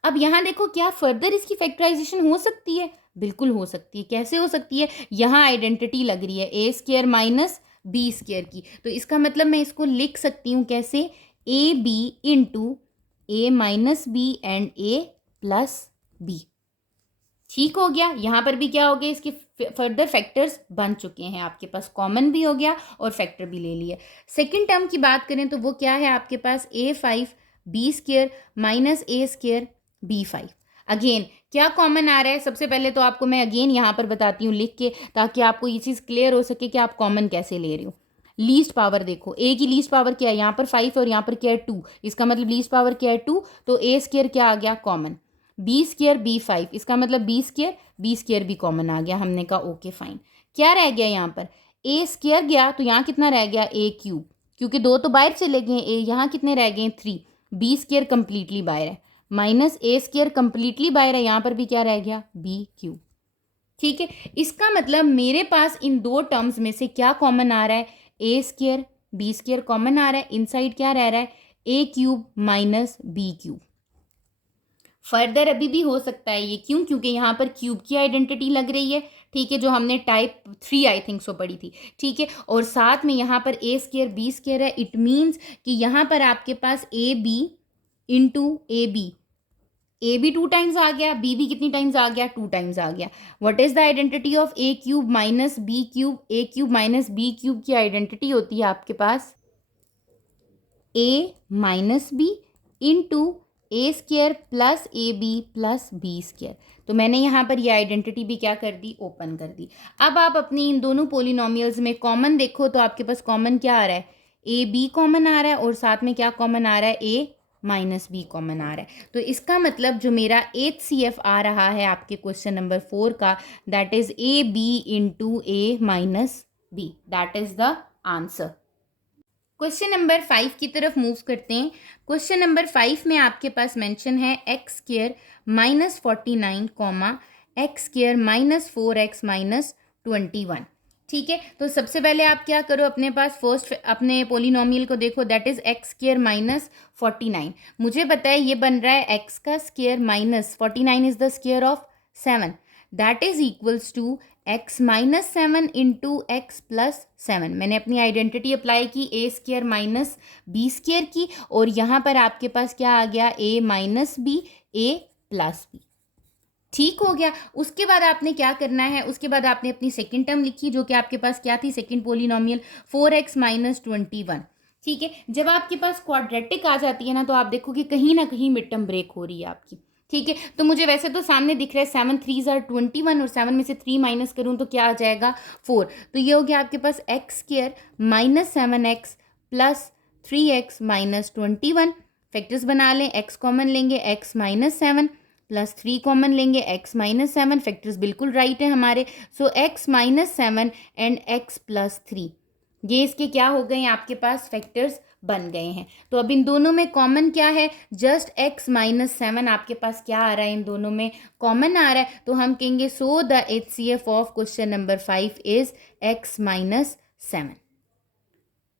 अब यहाँ देखो, क्या फर्दर इसकी फैक्टराइजेशन हो सकती है? बिल्कुल हो सकती है। कैसे हो सकती है? यहाँ आइडेंटिटी लग रही है a square minus b square की, तो इसका मतलब मैं इसको लिख सकती हूँ कैसे? A b into a minus b and a plus b. ठीक हो गया। यहाँ पर भी क्या हो गया, इसके फर्दर फैक्टर्स बन चुके हैं आपके पास, कॉमन भी हो गया और फैक्टर भी ले लिया। सेकंड टर्म की बात करें तो वो क्या है आपके पास, a5 b square minus a square b5। Again क्या कॉमन आ रहा है, सबसे पहले तो आपको मैं अगेन यहाँ पर बताती हूँ लिख के, ताकि आपको ये चीज़ क्लियर हो सके कि आप कॉमन कैसे ले रहे हो। लीस्ट पावर देखो, a की लीस्ट पावर क्या है, यहाँ पर 5 और यहाँ पर क्या है 2, इसका मतलब लीस्ट पावर क्या है 2, तो a स्क्वायर क्या आ गया कॉमन, बी स्क्वायर b5, इसका मतलब बी स्क्वायर भी कॉमन आ गया। हमने कहा ओके फाइन। क्या रह गया यहाँ पर, ए स्क्वायर गया तो यहाँ कितना रह गया ए क्यूब, क्योंकि 2 तो बाहर चले गए, ए यहाँ कितने रह गए 3, बी स्क्वायर कंप्लीटली बाहर है, माइनस ए स्क्वायर कंप्लीटली बाहर है, यहाँ पर भी क्या रह गया बी क्यूब। ठीक है, इसका मतलब मेरे पास इन दो टर्म्स में से क्या कॉमन आ रहा है, a square b square common आ रहा है, इनसाइड क्या रह रहा है a cube minus b cube. Further अभी भी हो सकता है ये, क्यों, क्योंकि यहाँ पर क्यूब की आइडेंटिटी लग रही है, ठीक है, जो हमने टाइप 3 आई थिंक सो पढ़ी थी, ठीक है, और साथ में यहाँ पर ए स्क्वायर बी स्क्वायर है, इट मीन्स कि यहाँ पर आपके पास a b into a b 2 times आ गया, बी भी कितनी टाइम्स आ गया 2 टाइम्स आ गया। What is the identity of a cube minus b cube, a cube minus b cube की आइडेंटिटी होती है आपके पास a minus b into a square plus a b plus b square. तो मैंने यहाँ पर ये आइडेंटिटी भी क्या कर दी, ओपन कर दी। अब आप अपनी इन दोनों पोलिनोमियल्स में कॉमन देखो तो आपके पास कॉमन क्या आ रहा है, ए बी कॉमन आ रहा है और साथ में क्या कॉमन आ रहा है, ए माइनस बी कॉमन आ रहा है। तो इसका मतलब जो मेरा HCF आ रहा है आपके क्वेश्चन नंबर 4 का, that is a b into a minus b, that is the answer. Question number 5 की तरफ मूव करते हैं। क्वेश्चन नंबर 5 में आपके पास मेंशन है x square minus 49 comma x square minus 4x minus 21। ठीक है, तो सबसे पहले आप क्या करो, अपने पास फर्स्ट अपने पोलिनोमियल को देखो, that is x square minus 49। मुझे पता है ये बन रहा है एक्स का square minus 49 is the square of 7, that is equals to x minus 7 into x plus 7। मैंने अपनी आइडेंटिटी अप्लाई की a square minus b square की, और यहाँ पर आपके पास क्या आ गया a minus b a plus b. ठीक हो गया। उसके बाद आपने क्या करना है, उसके बाद आपने अपनी सेकंड टर्म लिखी जो कि आपके पास क्या थी, सेकंड पोलिनोमियल 4x माइनस 21। ठीक है, जब आपके पास क्वाड्रेटिक आ जाती है ना, तो आप देखो कि कहीं ना कहीं मिड टर्म ब्रेक हो रही है आपकी। ठीक है, तो मुझे वैसे तो सामने दिख रहा है 7 3 आर 21 और 7 में से 3 माइनस करूँ तो क्या आ जाएगा 4। तो ये हो गया आपके पास x square minus 7x plus 3x minus 21। Factors बना लें, x कॉमन लेंगे x माइनस 7 प्लस 3 कॉमन लेंगे x माइनस 7। फैक्टर्स बिल्कुल राइट है हमारे। So x minus 7 and x plus 3, ये इसके क्या हो गए हैं आपके पास फैक्टर्स बन गए हैं। तो अब इन दोनों में कॉमन क्या है, जस्ट x माइनस 7 आपके पास क्या आ रहा है, इन दोनों में कॉमन आ रहा है। तो हम कहेंगे so the HCF of question number 5 is x minus 7।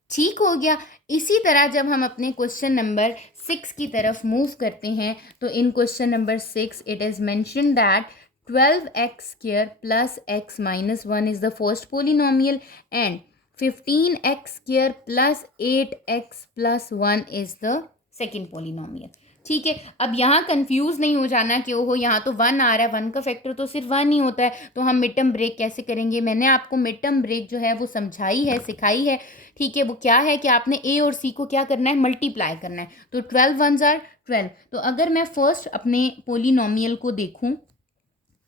ठीक हो गया। इसी तरह जब हम अपने क्वेश्चन नंबर 6 की तरफ मूव करते हैं, तो in question number 6 it is mention that 12x square plus x minus 1 is the first polynomial and 15x square plus 8x plus 1 is the second polynomial. ठीक है, अब यहाँ कंफ्यूज नहीं हो जाना कि ओहो यहाँ तो 1 आ रहा है, 1 का फैक्टर तो सिर्फ 1 ही होता है, तो हम मिड टर्म ब्रेक कैसे करेंगे। मैंने आपको मिड टर्म ब्रेक जो है वो समझाई है, सिखाई है। ठीक है, वो क्या है कि आपने ए और सी को क्या करना है, मल्टीप्लाई करना है। तो 12 1s आर 12। तो अगर मैं फर्स्ट अपने पोलिनोमियल को देखूँ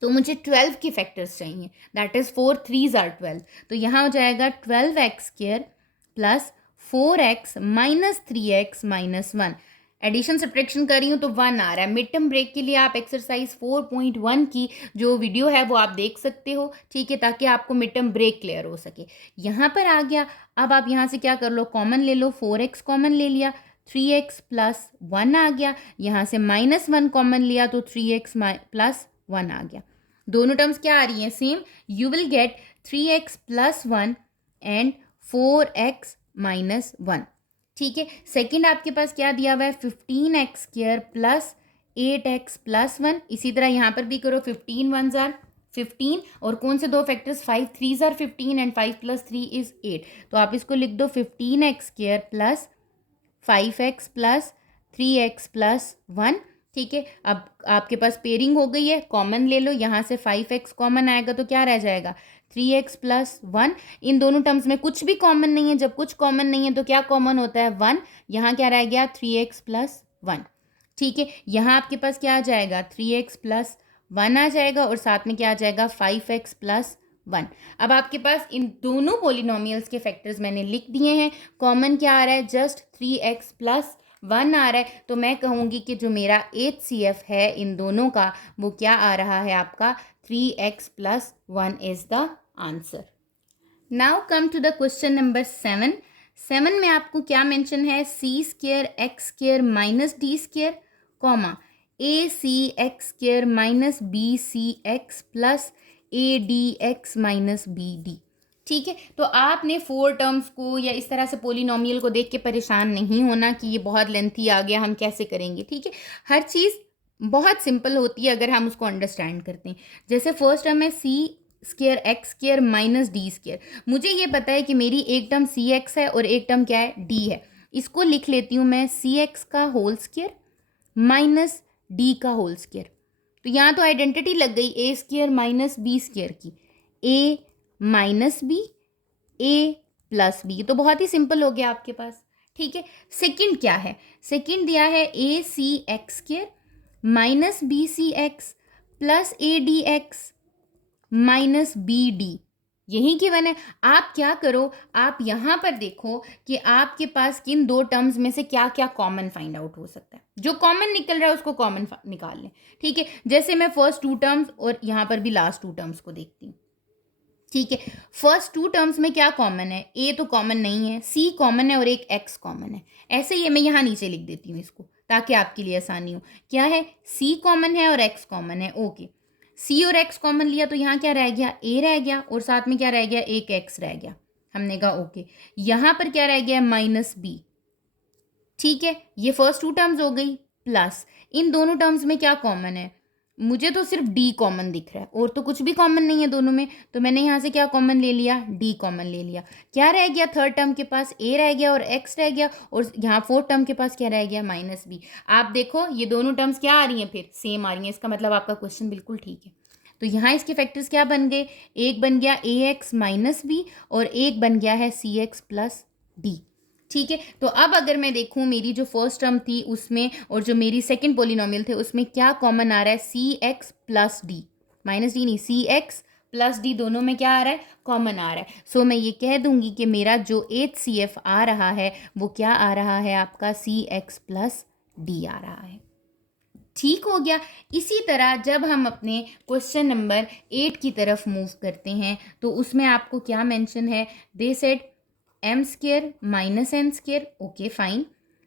तो मुझे 12 के फैक्टर्स चाहिए, दैट इज 4 3s आर 12। तो यहाँ हो जाएगा 12x square plus 4x minus 3x minus 1। Addition subtraction कर रही हूँ तो 1 आ रहा है। मिड टर्म ब्रेक के लिए आप एक्सरसाइज 4.1 की जो वीडियो है वो आप देख सकते हो, ठीक है, ताकि आपको मिड टर्म ब्रेक क्लियर हो सके। यहाँ पर आ गया। अब आप यहाँ से क्या कर लो, कॉमन ले लो, 4x कॉमन ले लिया, 3x प्लस 1 आ गया। यहाँ से माइनस 1 कॉमन लिया तो 3x प्लस 1 आ गया। दोनों टर्म्स क्या आ रही हैं, same. You will get 3x प्लस 1 एंड 4x माइनस 1। ठीक है, सेकंड आपके पास क्या दिया हुआ है, 15x square plus 8x plus 1। इसी तरह यहाँ पर भी करो, 15 1s आर 15 और कौन से दो factors, 5 3s are 15 and 5 plus 3 is 8। तो आप इसको लिख दो 15x square plus 5x plus 3x प्लस 1। ठीक है, अब आपके पास पेयरिंग हो गई है, कॉमन ले लो, यहाँ से 5x कॉमन आएगा तो क्या रह जाएगा 3x प्लस 1। इन दोनों टर्म्स में कुछ भी कॉमन नहीं है, जब कुछ कॉमन नहीं है तो क्या कॉमन होता है 1। यहाँ क्या रह गया 3x प्लस 1। ठीक है, यहाँ आपके पास क्या आ जाएगा 3x प्लस 1 आ जाएगा और साथ में क्या आ जाएगा 5x प्लस 1। अब आपके पास इन दोनों पोलिनोमियल्स के फैक्टर्स मैंने लिख दिए हैं। कॉमन क्या आ रहा है, जस्ट 3x प्लस 1 आ रहा है, तो मैं कहूँगी कि जो मेरा HCF है इन दोनों का वो क्या आ रहा है आपका 3x प्लस 1 is the answer. Now come to the question number 7 में आपको क्या मेंशन है, c square x square minus d square comma a c x square minus b c x plus a d x minus b d. ठीक है, तो आपने 4 terms को या इस तरह से पोलिनोमियल को देख के परेशान नहीं होना कि ये बहुत लेंथी आ गया, हम कैसे करेंगे। ठीक है, हर चीज़ बहुत सिंपल होती है अगर हम उसको अंडरस्टैंड करते हैं। जैसे फर्स्ट टर्म है c square x square minus d square. मुझे ये पता है कि मेरी एक टर्म सी एक्स है और एक टर्म क्या है डी है। इसको लिख लेती हूँ मैं सी एक्स का होल स्क्वेयर माइनस डी का होल स्क्वेयर। तो यहाँ तो आइडेंटिटी लग गई ए स्क्वेयर माइनस बी स्क्वेयर की, ए minus b a plus B, तो बहुत ही सिंपल हो गया आपके पास। ठीक है, सेकंड क्या है, सेकंड दिया है a c x square minus b c x plus a d x minus b d, यही गिवन है। आप क्या करो, आप यहाँ पर देखो कि आपके पास किन 2 टर्म्स में से क्या क्या कॉमन फाइंड आउट हो सकता है। जो कॉमन निकल रहा है उसको कॉमन निकाल लें। ठीक है, जैसे मैं फर्स्ट 2 टर्म्स और यहाँ पर भी लास्ट 2 टर्म्स को देखती हूँ। ठीक है, फर्स्ट 2 टर्म्स में क्या कॉमन है, ए तो कॉमन नहीं है, सी कॉमन है और एक एक्स कॉमन है। ऐसे ही मैं यहाँ नीचे लिख देती हूँ इसको ताकि आपके लिए आसानी हो। क्या है, सी कॉमन है और एक्स कॉमन है। ओके, सी और एक्स कॉमन लिया तो यहाँ क्या रह गया, ए रह गया और साथ में क्या रह गया, एक एक्स रह गया। हमने कहा ओके, यहाँ पर क्या रह गया माइनस बी। ठीक है, ये फर्स्ट 2 टर्म्स हो गई, प्लस इन दोनों टर्म्स में क्या कॉमन है, मुझे तो सिर्फ डी कॉमन दिख रहा है और तो कुछ भी कॉमन नहीं है दोनों में, तो मैंने यहाँ से क्या कॉमन ले लिया, डी कॉमन ले लिया। क्या रह गया, थर्ड टर्म के पास ए रह गया और एक्स रह गया और यहाँ फोर्थ टर्म के पास क्या रह गया, माइनस बी। आप देखो ये दोनों टर्म्स क्या आ रही हैं, फिर सेम आ रही हैं, इसका मतलब आपका क्वेश्चन बिल्कुल ठीक है। तो यहाँ इसके फैक्टर्स क्या बन गए, एक बन गया ए एक्स माइनस बी और एक बन गया है सी एक्स प्लस डी। ठीक है, तो अब अगर मैं देखूं मेरी जो फर्स्ट टर्म थी उसमें और जो मेरी सेकंड पोलिनोमियल थे उसमें क्या कॉमन आ रहा है, c x plus d, minus d नहीं, सी एक्स प्लस डी, दोनों में क्या आ रहा है, कॉमन आ रहा है। सो मैं ये कह दूंगी कि मेरा जो HCF आ रहा है वो क्या आ रहा है, आपका सी एक्स प्लस डी आ रहा है। ठीक हो गया। इसी तरह जब हम अपने क्वेश्चन नंबर 8 की तरफ मूव करते हैं तो उसमें आपको क्या मेंशन है, they said m square minus n square, okay fine,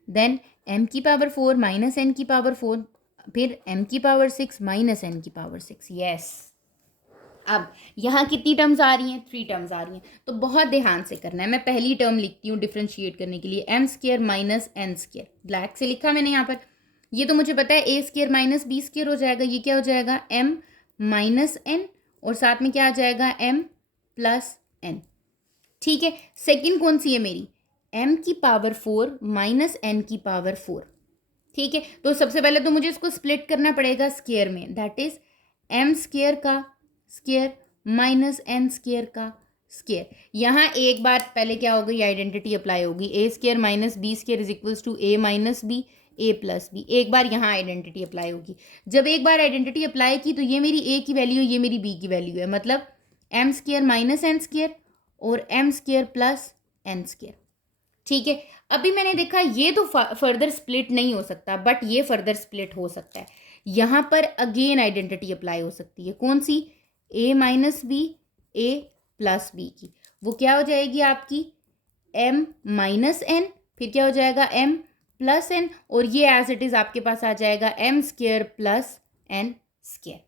then m की पावर 4 माइनस एन की पावर 4, फिर एम की पावर 6 माइनस एन की पावर 6। यस, अब यहाँ कितनी टर्म्स आ रही हैं, 3 टर्म्स आ रही हैं, तो बहुत ध्यान से करना है। मैं पहली टर्म लिखती हूँ डिफ्रेंशिएट करने के लिए, m square minus n square, black से लिखा मैंने यहाँ पर। ये तो मुझे पता है ए स्क्वेयर माइनस बी स्क्वेयर हो जाएगा, ये क्या हो जाएगा एम माइनस एन और साथ में क्या आ जाएगा एम प्लस एन। ठीक है, सेकंड कौन सी है मेरी, m की पावर 4 माइनस n की पावर 4। ठीक है, तो सबसे पहले तो मुझे इसको स्प्लिट करना पड़ेगा स्क्वेयर में, दैट इज m स्क्वेयर का स्क्वेयर माइनस n स्क्वेयर का स्क्वेयर। यहाँ एक बार पहले क्या होगी, आइडेंटिटी अप्लाई होगी, a square minus b square is equals to a minus b a plus b. एक बार यहाँ आइडेंटिटी अप्लाई होगी, जब एक बार आइडेंटिटी अप्लाई की तो ये मेरी ए की वैल्यू है, ये मेरी बी की वैल्यू है, मतलब m square minus n square और m square plus n square. ठीक है, अभी मैंने देखा ये तो फर्दर स्प्लिट नहीं हो सकता, बट ये फर्दर स्प्लिट हो सकता है। यहाँ पर अगेन आइडेंटिटी अप्लाई हो सकती है, कौन सी, ए minus b a plus B की, वो क्या हो जाएगी आपकी एम माइनस एन, फिर क्या हो जाएगा एम प्लस एन और ये एज इट इज आपके पास आ जाएगा m square plus n square.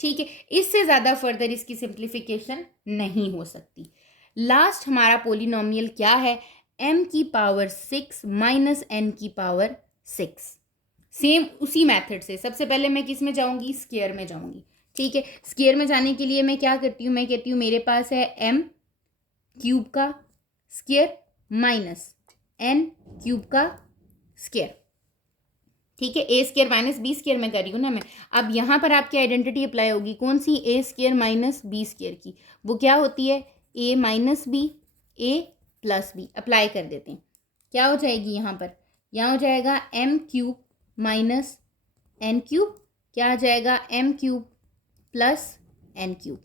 ठीक है, इससे ज़्यादा फर्दर इसकी सिंप्लीफिकेशन नहीं हो सकती। लास्ट हमारा पोलिनोमियल क्या है, m की पावर 6 माइनस n की पावर 6। सेम उसी मेथड से सबसे पहले मैं किस में जाऊंगी, स्क्वायर में जाऊंगी। ठीक है, स्क्वायर में जाने के लिए मैं क्या करती हूँ, मैं कहती हूँ मेरे पास है m क्यूब का स्क्वायर माइनस n क्यूब का स्क्वायर। ठीक है, a square minus B square में कर रही हूँ ना मैं। अब यहाँ पर आपकी आइडेंटिटी अप्लाई होगी कौन सी, ए स्क्र माइनस बी स्क्र की। वो क्या होती है, a minus b, a plus B. Apply कर देते हैं, क्या हो जाएगी यहाँ पर, यहाँ हो जाएगा m cube minus n cube, क्या आ जाएगा m cube plus n cube.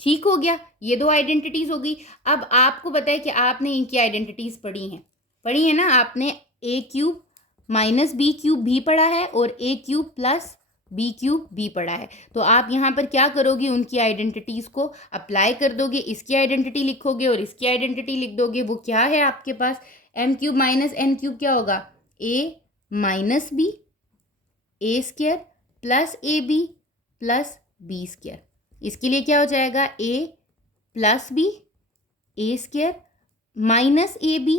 ठीक हो गया, ये दो आइडेंटिटीज हो गई। अब आपको पता है कि आपने इनकी आइडेंटिटीज पढ़ी है ना आपने, ए क्यूब माइनस बी क्यूब भी पढ़ा है और ए क्यूब प्लस बी क्यूब भी पढ़ा है। तो आप यहाँ पर क्या करोगे, उनकी आइडेंटिटीज को अप्लाई कर दोगे, इसकी आइडेंटिटी लिखोगे और इसकी आइडेंटिटी लिख दोगे। वो क्या है आपके पास, m cube minus n cube क्या होगा, a minus b a square plus a b plus b square. इसके लिए क्या हो जाएगा, a plus b a square minus a b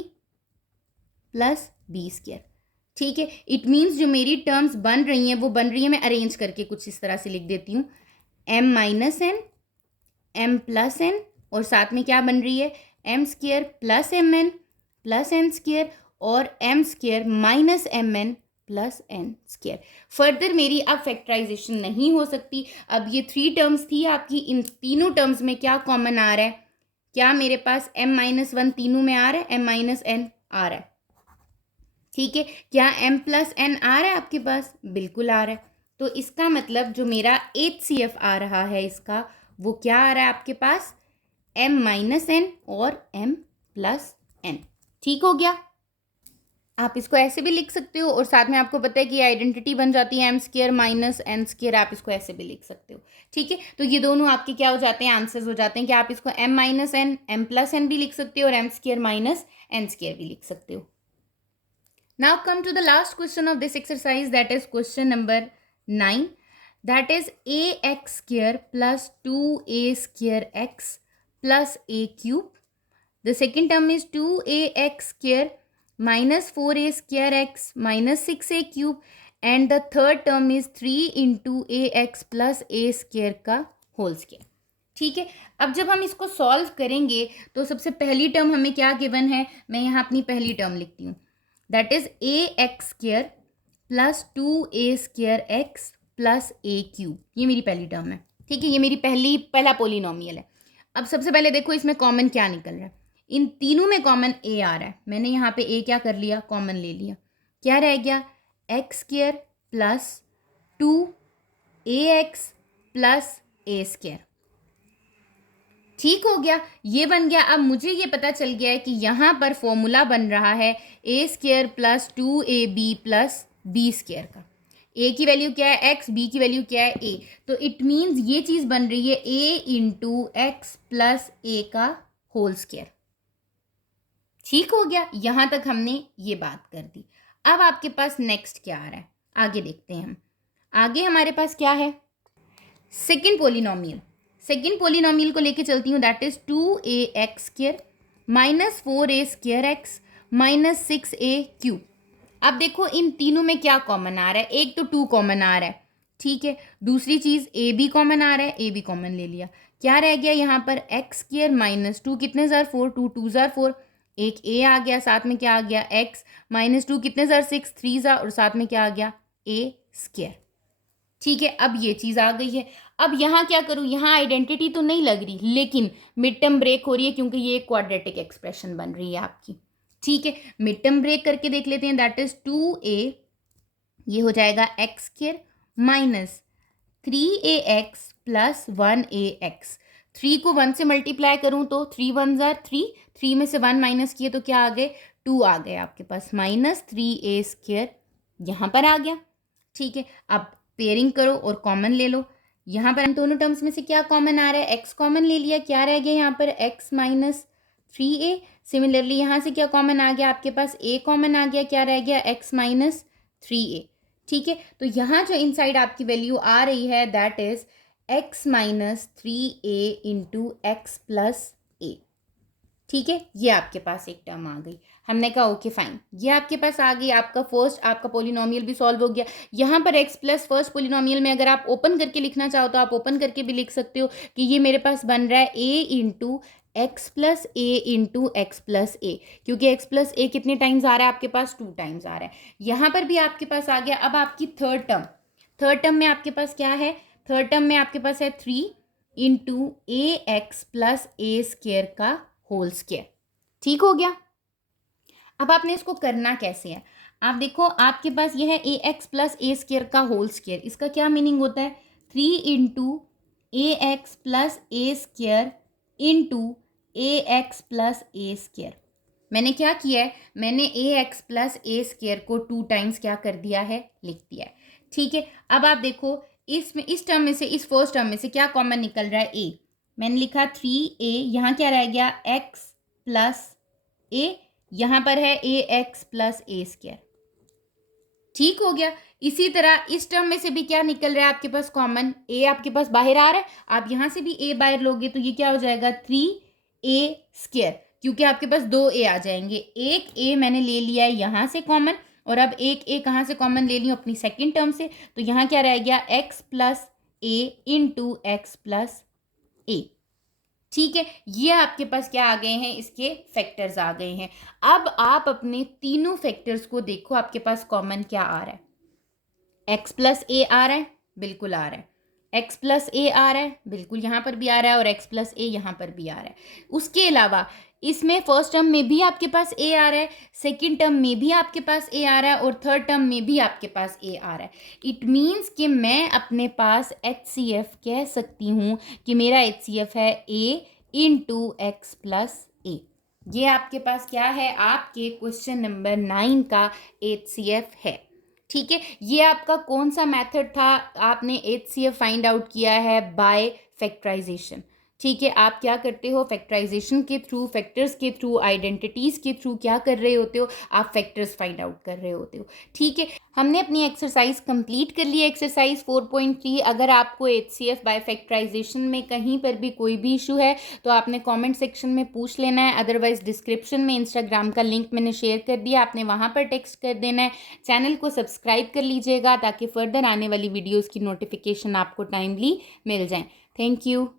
plus b square. ठीक है, इट मीन्स जो मेरी टर्म्स बन रही हैं वो बन रही है, मैं अरेंज करके कुछ इस तरह से लिख देती हूँ, m minus n, m plus n, और साथ में क्या बन रही है, m square plus m n plus n square, और m square minus m n plus n square. Further मेरी अब फैक्टराइजेशन नहीं हो सकती। अब ये 3 टर्म्स थी आपकी, इन तीनों टर्म्स में क्या कॉमन आ रहा है, क्या मेरे पास m माइनस 1 तीनों में आ रहा है, m माइनस n आ रहा है। ठीक है, क्या m प्लस n आ रहा है आपके पास, बिल्कुल आ रहा है। तो इसका मतलब जो मेरा HCF आ रहा है इसका, वो क्या आ रहा है आपके पास, m माइनस n और m प्लस n। ठीक हो गया, आप इसको ऐसे भी लिख सकते हो और साथ में आपको पता है कि आइडेंटिटी बन जाती है m square minus n square, आप इसको ऐसे भी लिख सकते हो। ठीक है, तो ये दोनों आपके क्या हो जाते हैं, आंसर्स हो जाते हैं कि आप इसको m minus n, m plus n भी लिख सकते हो और m square minus n square भी लिख सकते हो। Now come to the last question of this exercise, that is question number 9, that is a x square plus 2a square x plus a cube. The second term is 2ax square minus 4a square x minus 6a cube and the third term is 3 into ax plus a square का whole square. ठीक है, अब जब हम इसको solve करेंगे तो सबसे पहली टर्म हमें क्या गिवन है, मैं यहाँ अपनी पहली टर्म लिखती हूँ, that is a x square plus 2a square x plus a cube. ये मेरी पहली टर्म है। ठीक है, ये मेरी पहला पोलिनोमियल है। अब सबसे पहले देखो इसमें कॉमन क्या निकल रहा है, इन तीनों में कॉमन ए आ रहा है। मैंने यहाँ पे ए क्या कर लिया, कॉमन ले लिया, क्या रह गया, x square plus 2ax plus a square. ठीक हो गया, ये बन गया। अब मुझे ये पता चल गया है कि यहाँ पर फॉर्मूला बन रहा है a square plus 2ab plus b square का। ए की वैल्यू क्या है एक्स, बी की वैल्यू क्या है ए, तो इट मीन्स ये चीज़ बन रही है ए इंटू एक्स प्लस ए का होल स्क्वायर। ठीक हो गया, यहां तक हमने ये बात कर दी। अब आपके पास नेक्स्ट क्या आ रहा है, आगे देखते हैं हम। आगे हमारे पास क्या है, सेकंड पोलिनोमियल। सेकंड पोलिनोमियल को लेके चलती हूँ, that is 2ax square minus 4a square x minus 6a cube. अब देखो इन तीनों में क्या कॉमन आ रहा है, एक तो 2 कॉमन आ रहा है, ठीक है, दूसरी चीज़ ए भी कॉमन आ रहा है, ए भी कॉमन ले लिया, क्या रह गया यहाँ पर एक्स स्क्र माइनस 2 कितने ज़ार 4, 2 2 ज़ार 4, एक ए आ गया, साथ में क्या आ गया एक्स माइनस 2 कितने ज़ार 6 3 ज़ार, और साथ में क्या आ गया ए स्क्र। ठीक है, अब ये चीज़ आ गई है। अब यहाँ क्या करूँ, यहाँ आइडेंटिटी तो नहीं लग रही, लेकिन मिड टर्म ब्रेक हो रही है क्योंकि ये क्वाड्रेटिक एक्सप्रेशन बन रही है आपकी। ठीक है, मिड टर्म ब्रेक करके देख लेते हैं, दैट इज 2a, ये हो जाएगा x square minus 3ax plus 1ax। 3 को 1 से मल्टीप्लाई करूँ तो 3 1 ज़ार 3, 3 में से 1 माइनस किए तो क्या आ गए 2 आ गए आपके पास, माइनस 3a स्क्र यहाँ पर आ गया। ठीक है, अब पेयरिंग करो और कॉमन ले लो। यहाँ पर दोनों टर्म्स में से क्या कॉमन आ रहा है, एक्स कॉमन ले लिया, क्या रह गया यहाँ पर एक्स माइनस 3a। सिमिलरली यहाँ से क्या कॉमन आ गया आपके पास, a कॉमन आ गया, क्या रह गया एक्स माइनस 3a। ठीक है, तो यहाँ जो इनसाइड आपकी वैल्यू आ रही है that is x minus 3a into x plus a. ठीक है, ये आपके पास एक टर्म आ गई। हमने कहा ओके फाइन, ये आपके पास आ गई, आपका फर्स्ट आपका पोलिनोमियल भी सॉल्व हो गया। यहाँ पर x प्लस फर्स्ट पोलिनोमियल में अगर आप ओपन करके लिखना चाहो तो आप ओपन करके भी लिख सकते हो कि ये मेरे पास बन रहा है a into x plus a into x plus a, क्योंकि एक्स प्लस ए कितने टाइम्स आ रहा है आपके पास, 2 टाइम्स आ रहा है। यहाँ पर भी आपके पास आ गया। अब आपकी थर्ड टर्म में आपके पास क्या है, थर्ड टर्म में आपके पास है 3 इंटू ए एक्स प्लस ए स्क्वेयर का होल स्क्वेयर। ठीक हो गया। अब आपने इसको करना कैसे है, आप देखो आपके पास यह है ए एक्स प्लस ए स्क्वेयर का होल स्क्वेयर। इसका क्या मीनिंग होता है, 3 इंटू ए एक्स प्लस ए स्क्वेयर इंटू ए एक्स प्लस ए स्क्वेयर। मैंने क्या किया है, मैंने ए एक्स प्लस ए स्क्वेयर को 2 टाइम्स क्या कर दिया है, लिख दिया है। ठीक है। अब आप देखो इसमें, इस टर्म में से, इस फर्स्ट टर्म में से क्या कॉमन निकल रहा है, ए। मैंने लिखा 3a, यहाँ क्या रह गया, एक्स प्लस ए, यहाँ पर है ए एक्स प्लस ए स्क्वेयर। ठीक हो गया। इसी तरह इस टर्म में से भी क्या निकल रहा है आपके पास कॉमन, ए आपके पास बाहर आ रहा है, आप यहाँ से भी ए बाहर लोगे तो ये क्या हो जाएगा, 3a स्क्वेयर, क्योंकि आपके पास 2 ए आ जाएंगे। एक ए मैंने ले लिया है यहाँ से कॉमन, और अब एक ए कहाँ से कॉमन ले लियो, अपनी सेकेंड टर्म से, तो यहाँ क्या रह गया, x plus a into x plus a. ठीक है। ये आपके पास क्या आ गए हैं, इसके फैक्टर्स आ गए हैं। अब आप अपने तीनों फैक्टर्स को देखो, आपके पास कॉमन क्या आ रहा है, एक्स प्लस ए आ रहा है, बिल्कुल आ रहा है, एक्स प्लस ए आ रहा है, बिल्कुल यहाँ पर भी आ रहा है, और एक्स प्लस ए यहाँ पर भी आ रहा है। उसके अलावा इसमें फर्स्ट टर्म में भी आपके पास ए आ रहा है, सेकंड टर्म में भी आपके पास ए आ रहा है, और थर्ड टर्म में भी आपके पास ए आ रहा है। इट मीन्स कि मैं अपने पास HCF कह सकती हूँ कि मेरा HCF है ए इंटू एक्स प्लस ए। ये आपके पास क्या है, आपके क्वेश्चन नंबर 9 का HCF है। ठीक है। ये आपका कौन सा मेथड था, आपने HCF फाइंड आउट किया है बाय फैक्टराइजेशन। ठीक है। आप क्या करते हो, फैक्टराइजेशन के थ्रू, फैक्टर्स के थ्रू, आइडेंटिटीज़ के थ्रू क्या कर रहे होते हो, आप फैक्टर्स फाइंड आउट कर रहे होते हो। ठीक है। हमने अपनी एक्सरसाइज कंप्लीट कर ली है, एक्सरसाइज 4.3। अगर आपको HCF बाय फैक्टराइजेशन में कहीं पर भी कोई भी इशू है तो आपने कमेंट सेक्शन में पूछ लेना है, अदरवाइज डिस्क्रिप्शन में इंस्टाग्राम का लिंक मैंने शेयर कर दिया, आपने वहाँ पर टेक्स्ट कर देना है। चैनल को सब्सक्राइब कर लीजिएगा ताकि फर्दर आने वाली वीडियोज़ की नोटिफिकेशन आपको टाइमली मिल जाए। Thank you.